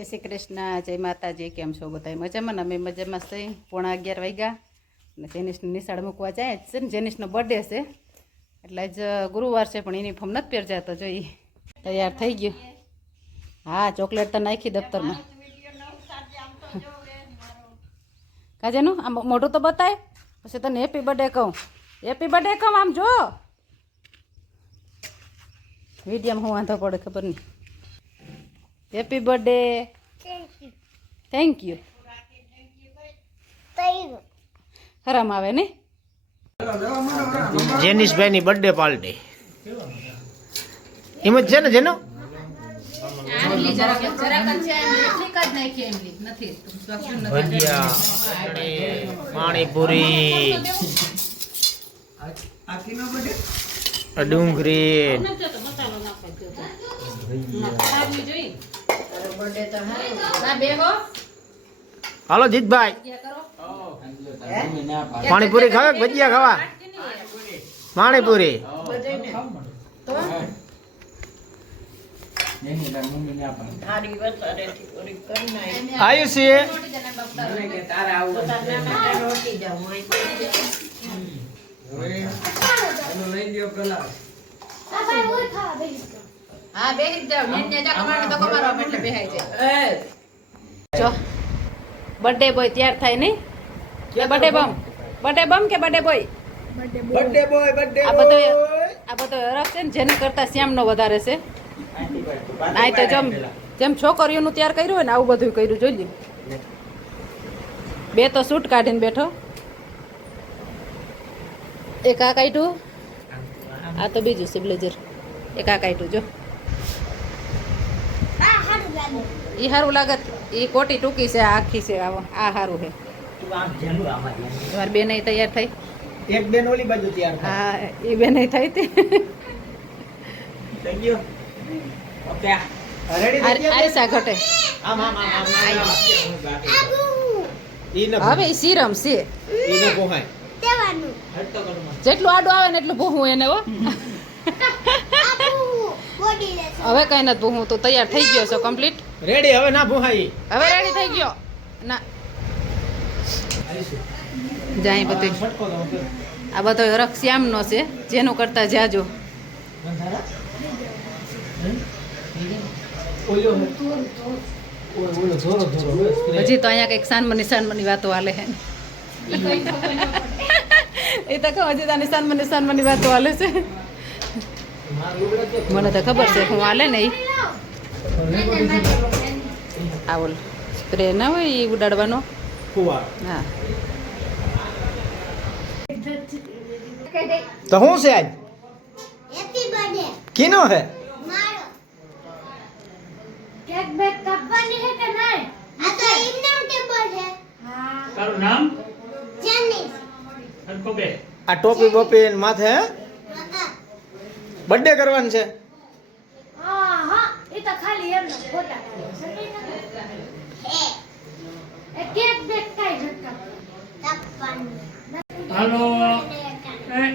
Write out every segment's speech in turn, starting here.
જય શ્રી કૃષ્ણ, જય માતાજી. કેમ છો બધા? મજામાં ને? અમે મજામાં થઈ. 11:15 વાગ્યા અને જેનિશને નિશાળ મૂકવા જાય છે ને. જેનિશનો બર્થડે છે એટલે જ ગુરુવાર છે, પણ યુનિફોર્મ નથી પહેરજા તો જોઈ તૈયાર થઈ ગયું. હા, ચોકલેટ તો નાખી દફતરમાં. કાજેનું આમ મોઢું તો બતાય, પછી તને હેપી બર્થડે કહું. હેપી બર્થડે કહું, આમ જો વિડીયામાં હું વાંધો પડે ખબર નહીં. Happy birthday. Thank you. હરામ આવે ને જેનિશભાઈ ની બર્થડે પાર્ટી એમ જ છે ને જેનો ભજીયા પાણીપુરી ડુંગળી હાલો જીતભાઈ પાણીપુરી ખાવે ભજીયા ખાવા પાણીપુરી આયુષી હા બેહી જાવ ને જા કમાડો તો કમારો એટલે બેહાઈ જાય. જો બર્થડે બોય તૈયાર થાય નહીં કે બર્થડે બમ કે બર્થડે બોય આ બધો હરખ છે ને જેને કરતા શ્યામનો વધારે છે. આ તો જેમ છોકરીઓનું તૈયાર કર્યું હોય ને આવું બધું કર્યું જોઈ લ્યો. બે તો સૂટ કાઢીને બેઠો, એક આ કાઢ્યું, આ તો બીજું છે બ્લેઝર, એક આ કાઢ્યું. જો એ સારું લાગત, એ કોટી ટૂંકી છે, આખી છે, આ સારું છે. તમારી બેન તૈયાર થઈ? એક બેન ઓલી બાજુ તૈયાર હા, એ બેન થઈ હતી. થઈ ગયો. ઓકે આરીસા ઘટે હવે સીરમ છે. જેટલું આડું આવે ને એટલું ભૂહું એને. હો હવે કઈ નથી ભૂહું, તો તૈયાર થઈ ગયો છો કમ્પ્લીટ રેડી. હવે ના ભૂહાઈ, હવે રેડી થઈ ગયો ના જાય. બધું આ બધો રખ શ્યામનો છે, જેનું કરતા જાજો. હજી તો અહીંયા કઈક સાનમની નિશાનમની વાતો હાલે છે. એ તો કહું હજી તો નિશાનમની વાતો હાલે છે. મને તો ખબર છે હું હાલે ને. આ ઓલ સ્પ્રે ના હોય એ ઉડાડવાનો. હા તો શું છે આજ? કીનો હે? કેક બેક કાપવાની હે કે નહીં? આ તો ઇનામ ટેબલ છે. હા. તારું નામ? જેનિસ. હરકો બે. આ ટોપી બોપી માથે હે? બર્થડે કરવાનું છે? હા હા, એ તો ખાલી એમનો ફોટા પાડે. એ કેક બેક કાઈ ઝટકા કાપવાનું. હાલો એ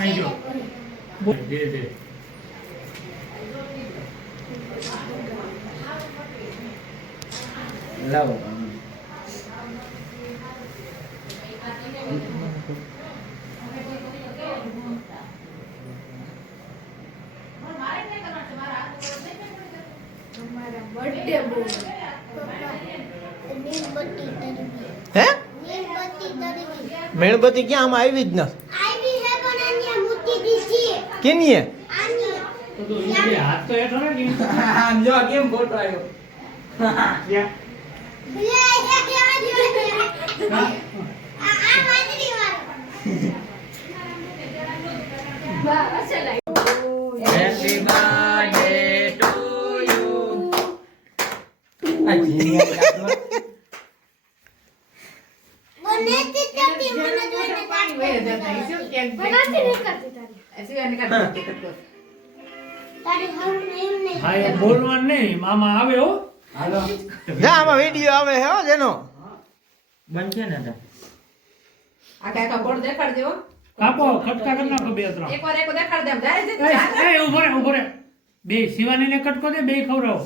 આજો દે દે લાવો. અમારા બર્થડે બોય મીણબત્તી તરવી. હે? મીણબત્તી તરવી. મીણબત્તી ક્યાં આમાં આવી જ ન? આવી છે પણ અહીંયા મૂકી દીધી. કેનીએ? આની. તો એ હાથ તો હેઠો ને આમ જો કેમ ફોટો આવ્યો. Happy birthday to you. હા એ બોલવાનું નહીં, મામા આવે હો. જા આમાં વિડિયો આવે હે હો જેનો. બનશે ને આ કાકા બોર્ડ દેખાડ દેવો. કાપો ખટકા કરી નાખો બે ત્રણ. એકવાર દેખાડ દેમ જાય છે. એ ઉભો રે બે શિવાનીને કટકો દે, બે ખવડાવો.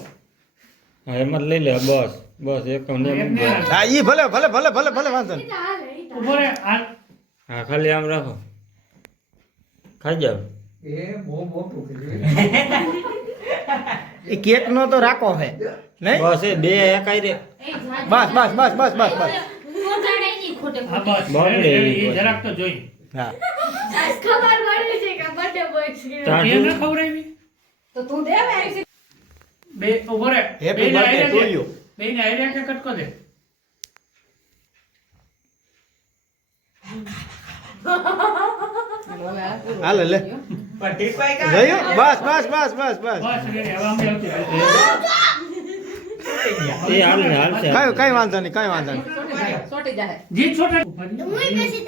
હા એમાં જ લઈ લે બસ બસ એક ને એકને હાલ. હા ઈ ભલે ભલે ભલે ભલે ભલે વાંધો નહીં. ઊભો રે હાલ. હા ખાલી આમ રાખો ખાઈ જાવ એ કેક નો તો રાખો હે નહીં બસ એ બે એકાઈ રે બસ બસ બસ બસ બસ બસ હા બસ બગડે એ એવી જરાક તો જોઈ હા ખબર પડી છે કે બર્થડે બોય છે તે તાજુ ન ખવડાવી તો તું દે ને આવી બે ઊભો રે Happy બેયને birthday Ayra to they. you. બેયને આયરા કે કટકો દે હાલે લે જોયું બસ બસ બસ બસ બસ બસ રેડી હવે અમે આવતી એ હાલ ને હાલ છે કઈ કઈ વાંધો નહીં કઈ વાંધો નહીં સોટી જાય જીત છોટે હું પછી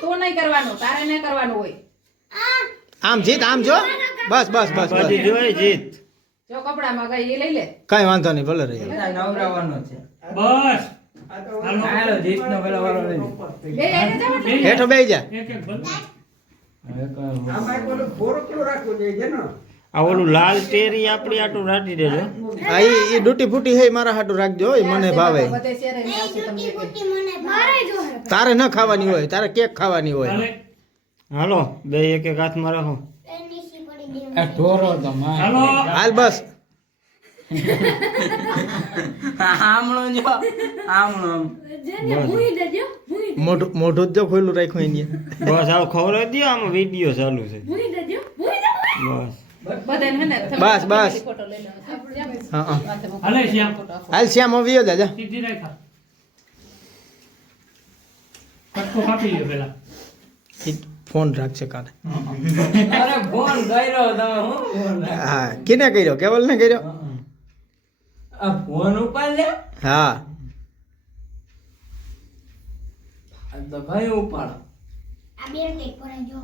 તું નહીં કરવાનું તારે નહીં કરવાનું હોય આમ જીત આમ જો બસ બસ બસ બસ બધી જોઈ જીત જો કપડામાં ગઈ એ લઈ લે કઈ વાંધો નહીં ભલે રહી બસ બે આઈને જાવ ને. હેઠો બેહી જા એક એક બંધ આ ઓલું લાલ ટેરી આપડી આટું રાટી દેજો આ ઈ ડૂટી ફૂટી હે મારા હાટું રાખજો ઈ મને ભાવે બધે શેરે ને આવશે તમને કે. મને મારે જો હે તારે ન ખાવાની હોય તારે કેક ખાવાની હોય હાલે હાલો બે એક એક હાથમાં રાખો નીસી પડી ગઈ હાલો હાલ બસ જેને ભૂઈ દેજો ભૂઈ મોઢું મોઢું જ જો ખોલું રાખ્યું એની બસ આવ ખવડાવી દો આમાં વિડીયો ચાલુ છે ભૂઈ દેજો ભૂઈ દે બસ બધાને હે ને તમે બસ, બસ. ફોટો લઈ લો હા હા માથે મૂકો. હાલે શ્યામ હાલ શ્યામ આવ્યો દાદા સીધી રાખા કટકો કાપી લ્યો પેલા ઈ ફોન રાખશે કાલે હા કિને કર્યો કેવલ ને કર્યો હા આ બે ને પડે જો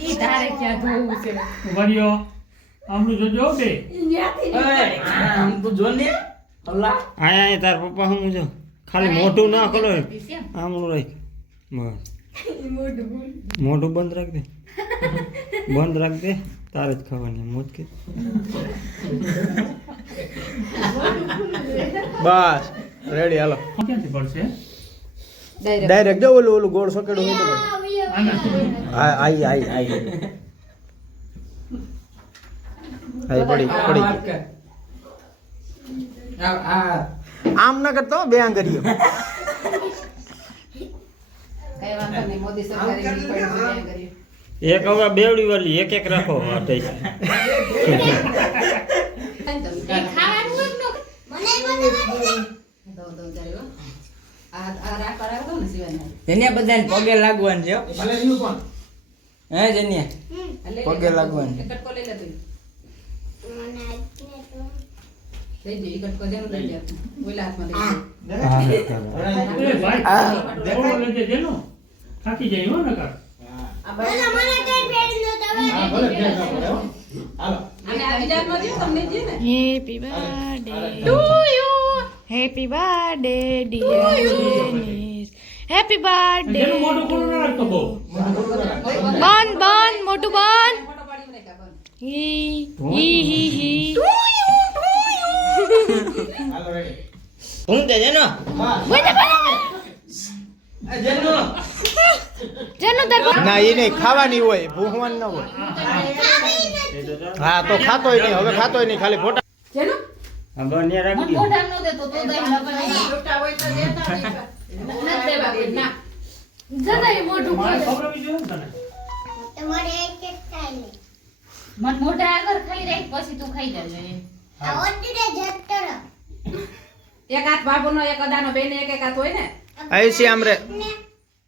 ઈ તારે ક્યાં ધોવું છે ઉભા રહ્યો આમનું જોજો બે આયા તાર પપ્પા હું જો ખાલી મોઢું ના ખોલો આમનું રાખ બસ મોઢું બંધ રાખ દે બંધ રાખ દે તારે જ ખાવાની મોજ કે બસ રેડી હાલો ક્યાંથી પડશે ડાયરેક્ટ ડાયરેક્ટ જો ઓલું ઓલું ગોળ સોકેડું હોય તો બસ. આના હા આઈ આઈ આઈ આઈ પડી પડી આમ ન કરતો બે આંગળીઓ કઈ વાંધો નહીં મોદી સરકારે ઈ પડી ક્યાં કર્યું એક હવે બેવડી વાળી એક એક રાખો આ ટેસ્ટ ખાવાનું જ નો મને બધું દો દો જરી હો આ રાખ કરાવો ને સિવાય જેનિયા બધાને પગે લાગવાનું છે હો. હે જેનિયા પગે લાગવાનું. એક કટકો લઈ લે તું મને આજને તો લઈ જઈ કટકો જેમ લઈ લે ઓલા હાથમાં લઈ એ ભાઈ થોડો લેજે જેનો થાકી જાય હો નકર આ મને ભાઈ મને કઈ ફેર નો તમે અને આ બીજા હાથમાં દે તમને દે ને Happy birthday to you. Happy birthday, dear Janice. Happy birthday. જેનું મોઢું ખોલું ના રાખતો બહુ Bon, bon, મોટું bon. ફોટો પાડીને રાખ્યા બંધ He. હું તે જેનો જેનું દરબાર ના એ નહીં ખાવાની હોય ભૂખવાનું ન હોય હા તો ખાતોય નહીં હવે ખાતોય નહીં ખાલી ફોટા જેનો આ બન્યા રાખી દો મોઢા નો દે તો દઈ છૂટા હોય તો દેતા નહીં નથી દેવા કોઈ ના જદાઈ મોઢું મારે ખોલે ખબર જોઈએ ને તને તમારે એક એક ખાઈ લે મન મોઢા આગળ ખાઈ રહી પછી તું ખાઈ જજે આ ઓટીને જટ કરો એક હાથ બાબુનો એક અદાનો બેને એક એક હાથ હોય ને આઈ છે આમ રે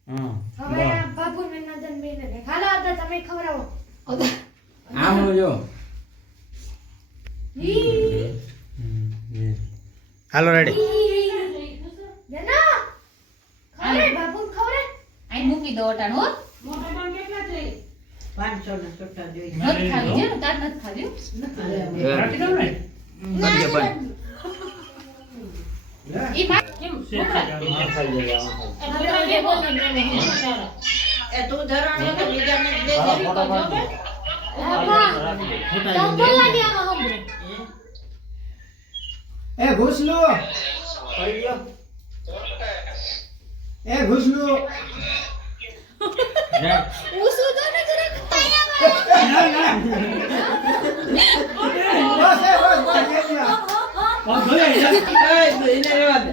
હા હવે આ બાબુ ને નદન બેને દે ખાલા હતા તમે ખવડાવો આમ જો હાલો રેડી જના ખવરે બાબુ ખવરે આઈ મૂકી દો અટાણ હો નથી ખાવી છે ને તાર નથી ખાવી રાખી દઉં ને બંધ બંધ ઈ માં કેમ શેક થઈ જવાનું. ખાઈ જાય બાબા તો બોલાડી આમાં હમરે એ ઘૂસલું પડી ગયો એ ઘૂસલું ઉસુ દો ને જરા. બસ એ બસ બસ એ જ. એને રેવા દે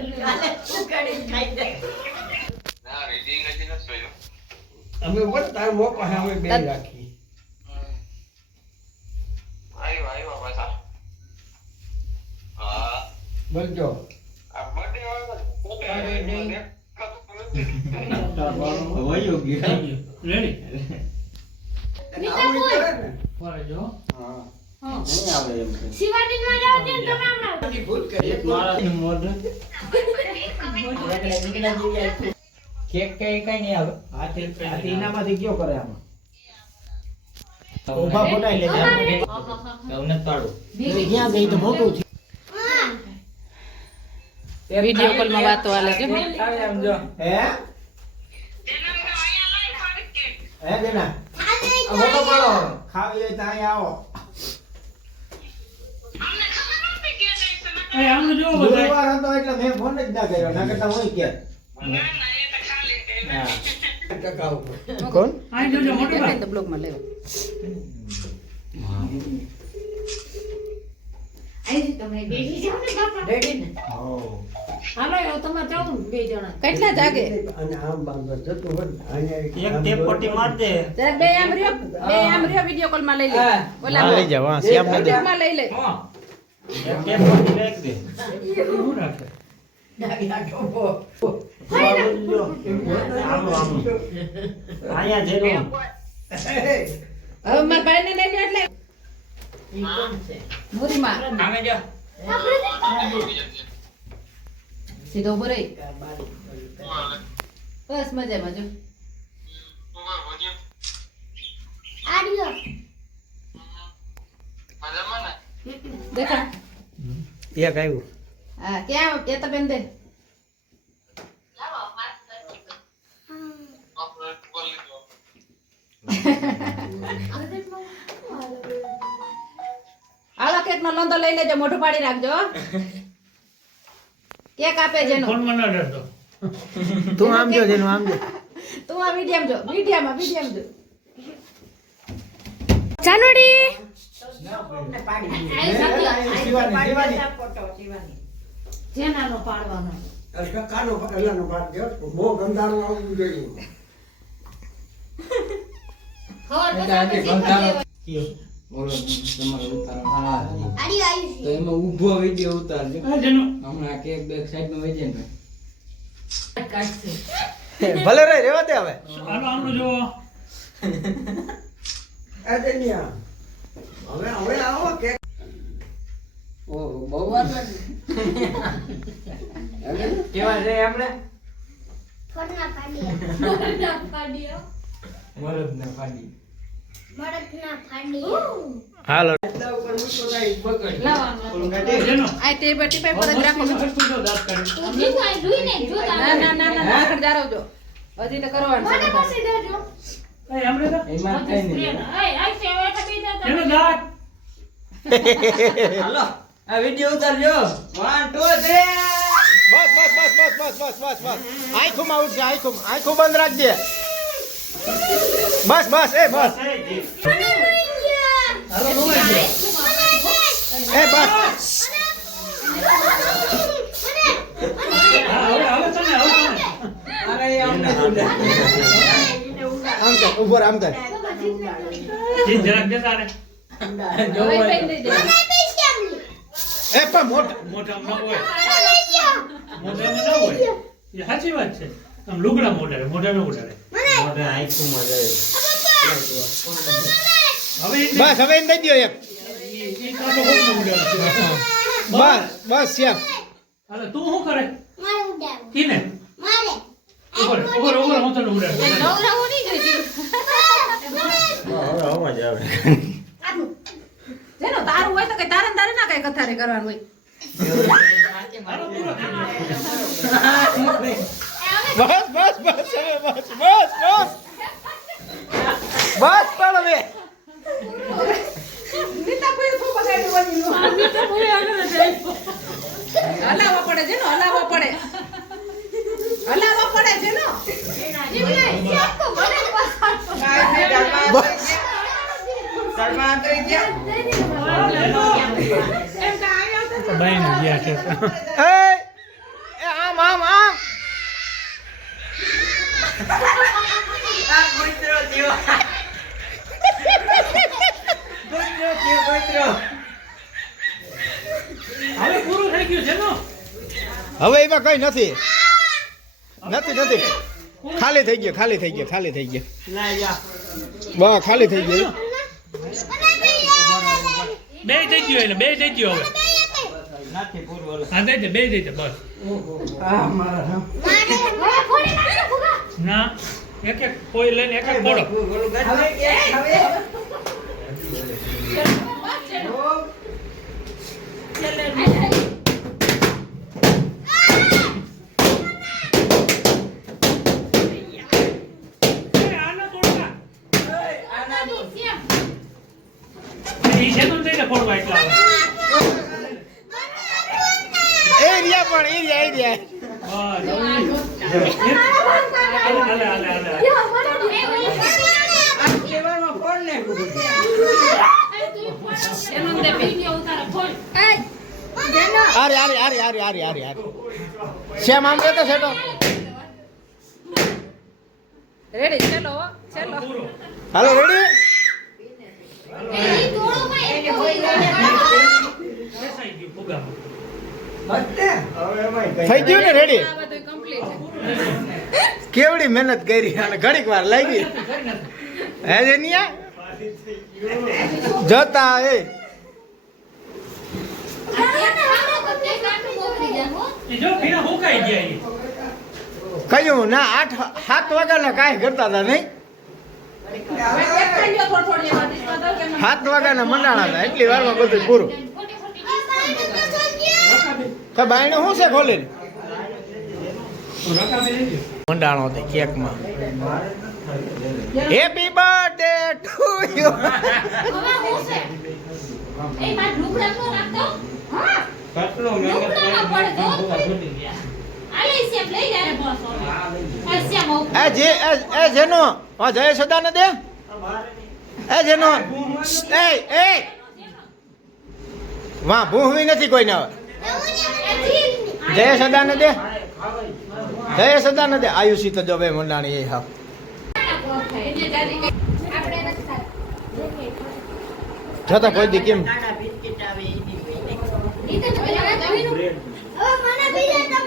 અમે બોલ તાર મોપા હે અમે બે રાખી બોલજો વયો ગયો રેડી નીતા બોલ ફરે જો હા નહીં આવે એમ કે શિવાની નો જાવ દે તમે હમણાં ભૂલ કરી મારા મોઢું કેક કઈ નહીં આવે આ તીનામાંથી કયો કરે આમાં ઊભા ફોટાઈ લેજે તમને પાડું ક્યાં ગઈ તો મોટું છે વિડીયો કોલમાં વાતો હાલે છે આવે આમ જો હે હે બેના આ ફોટો પાડો ખાવી હોય તો અહીંયા આવો એ આમ જો બધા ગુરુવાર હતો એટલે મેં ફોન જ ના કર્યો ના કરતા હું કે કોણ આ જોજો મોટો ભાઈ તો બ્લોગમાં લેવો આઈ તમે બેસી જાવ ને બાપા રેડી ને હાલો હવે તમારે જાવ બે જણા કેટલા જાગે અને આમ બાંધો જતું હોય અહીંયા એક ટેપ પટ્ટી માર દે જરાક બે આમ રહ્યો વિડીયો કોલમાં લઈ લે ઓલા લઈ જાવ હા શ્યામ ને દે માં લઈ લે એક ટેપ પટ્ટી ફેંક દે શું રાખે અહીંયા જેનો હવે મારા ભાઈને લઈ લે એટલે મુરીમાં આમે જો સીધો ઉભો રહી બસ મજામાં જો આડિયો દેખા એક આવ્યું હા ક્યાં એ તો બેન દે હાલો કેક નો લોંદો લઈ લેજો મોઢું પાડી રાખજો કેક આપે જેનો ફોન માં ના ડરતો તું આમ જો જેનું આમ જો તું આ મીડિયમ જો મીડિયમ જો જાનવડી જેનાનો પાડવાનો બોલો તમારે ઉતારો હા આડિયો આવી તો એમાં ઊભો વિડિયો ઉતારજો આ જેનો હમણાં કેક બેક સાઈડ માં વહી જાય ભલે રે રેવા દે હવે હાલો આમનું જો ઓહો બહુ વાર લાગે કેવા છે આપણે ફોરના પાડીયા પાડીયો મરદ ના પાડી મડકના પાડીયો હાલો જેનો આ ટેપ ટીપે પર જ રાખો વસ્તુ જો દાંત કાઢી જીતું આ જોઈ ને જો ના આખડ જારવજો હજી તો કરવાનું મને છે પછી દેજો એ આમરે તો એમાં કઈ નહીં આ સેવા થપી જતો જેનો દાંત હાલો આ વિડિયો ઉતારજો 1 2 3 બસ આંખોમાં ઉઠશે આંખો બંધ રાખજે બસ એ બસ એ બસ હા હવે તમે અરે અમને દે આમ કર ઉભો આમ કર જીત જરાક દે તારે જો હવે પેન દઈ દે એ પણ મોટા મોઢામાં ન હોય મોઢામાં ન હોય એ સાચી વાત છે આમ લુગડા મોઢારે મોઢા ન ઉડાડે મોઢે આંખોમાં જાય હવે બસ હવે એને દઈ દો એક ઈ કાંટો કોકનો ઉડાડે બસ શ્યામ હાલે તું શું કરે મારે ઉડાડવું કીને મારે ઉપર હું તને ઉડાડું નવરાવું નહીં જોઈતું હવે અવાજ આવે જેનો તારું હોય તો કે તારે ના કઈ કથારે કરવાનું હોય હાલો પૂરો થઈ ગયો. બસ હવે બસ પણ હવે નીતા કોઈ શું બગાડ્યું વળી? હલાવવા પડે છે ને હલાવવા પડે છે ને બસ શર્મા અંતરી ગયા બાઈને ગયા છે એ આમ આમ આમ આ કૂતરો થયો કૂતરો હવે પૂરું થઈ ગયું છે ને હવે એમાં કઈ નથી નથી ખાલી થઈ ગયો ખાલી થઈ ગયો ખાલી થઈ ગયો બસ ખાલી થઈ ગયું બે થઈ ગયું એટલે બે થઈ ગયું હવે નથી પૂરું હા દઈ દે બે દઈ દે બસ આ મારા ના એક એક કોઈ લઈને એક એક ફોડો હવે આનો તોડવા ઈ છે તો દઈ દે ફોડવા એટલા એ રહ્યા પણ એ રહ્યા હાલે હાલે હાલે આ કેવામાં ફોન ને આરે આરે આરે આરે આરે આરે આરે શ્યામ આમ રહેતો સેટો રેડી ચલો ચલો પૂરો હાલો રેડી બેસાઈ ગયું ફુગામાં થઈ ગયું ને રેડી આ બધું કમ્પ્લીટ છે કેવડી મહેનત કરી અને ઘડીક વાર લાગી હે જેનિયા જતા એ ઈ જો ભીના હુકાઈ ગયા ઈ કયું ના 8-7 વાગ્યાના કાંઈ કરતા હતા નહીં 7 વાગ્યાના મંડાણા હતા એટલી વારમાં બધું પૂરું તો બાયણે શું છે ખોલી મંડાણો હતી કેકમાં હેપી બર્થડે ટુ યુ કેટલો મહેનત એ જે એ જેનો હા જય સદા ને દે એ જેનો એ વાહ ભૂહવી નથી કોઈને હવે જય સદા ને દે જય સદા ને દે આયુષી તો જો બે મંડાણી એ હા જતા કોઈ દી કેમ હવે મને બીજા